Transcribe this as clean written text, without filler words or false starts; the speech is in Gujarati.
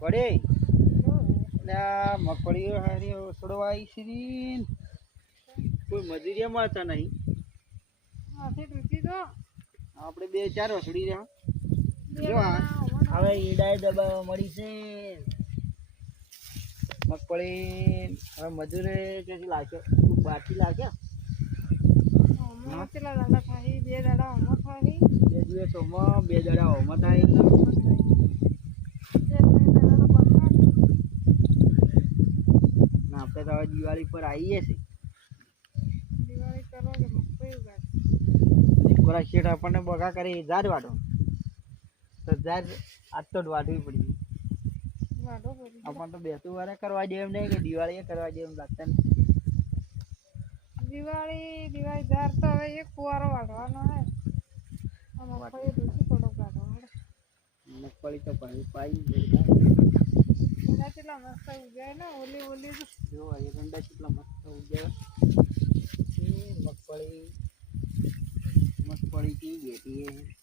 પડે એટલે મગફળી હારી છોડવાઈ છે કોઈ મજૂરી મળતા નહીં. આપણે 2-4 વસડી રહ્યા. હવે ઈડાય દબાવવા મળી છે મગફળી. હવે મજૂરે ક્યાંથી લાગ્યો? બારથી લાગ્યા. 2 દિવસ ઓમાં 2 દાડા ઓમાં થાય. આપણે તો હવે દિવાળી પર આવીએ છીએ. કોરા શેઠ આપણને બગા કરી જાર વાટો તો જાર આજ તો વાટવી પડી. આપણને તો બેસતું વારે કરવા દે એમ નહીં કે દિવાળી કરવા દે એમ લાગતા નહીં. દિવાળી જાર તો હવે એક કુવારો વાળવાનો હે. મગફળી તો પાઈ એના કેટલા મસ્ત ઉગાય ને ઓલી જો એરંડા કેટલા મસ્ત ઉગાય. મગફળી કેવી બેઠી